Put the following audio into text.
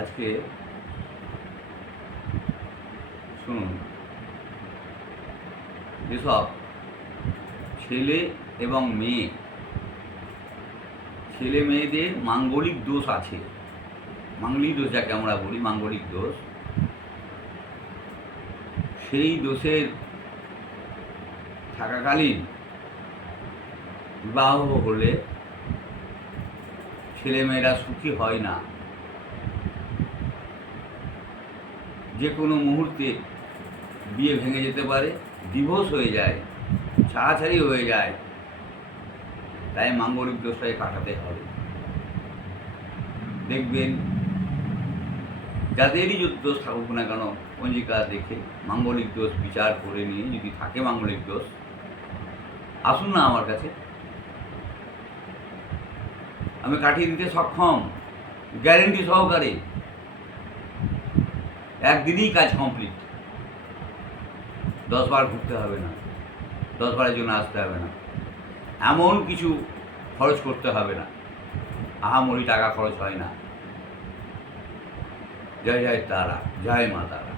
আজকে শুনুন, যেসব ছেলে এবং মেয়ে, ছেলে মেয়েদের মাঙ্গলিক দোষ আছে, মাঙ্গলিক দোষ যাকে আমরা বলি, মাঙ্গলিক দোষ, সেই দোষের থাকাকালীন বিবাহ হলে ছেলেমেয়েরা সুখী হয় না। যে কোনো মুহূর্তে বিয়ে ভেঙে যেতে পারে ডিভোর্স হয়ে যায়, ছাড়াছাড়ি হয়ে যায়, তাই মাঙ্গলিক দোষটাকে কাটাতে হবে। দেখবেন, যাদেরই যদি দোষ থাকুক না কেন পঞ্জিকা দেখে মাঙ্গলিক দোষ বিচার করে নিয়ে যদি থাকে মাঙ্গলিক দোষ, আসুন না আমার কাছে। আমি কাটিয়ে দিতে সক্ষম গ্যারেন্টি সহকারে। একদিনই কাজ কমপ্লিট দশবার ঘুরতে হবে না। দশবারের জন্য আসতে হবে না। এমন কিছু খরচ করতে হবে না। আহামরি টাকা খরচ হয় না। জয় জয় তারা, জয় মা তারা।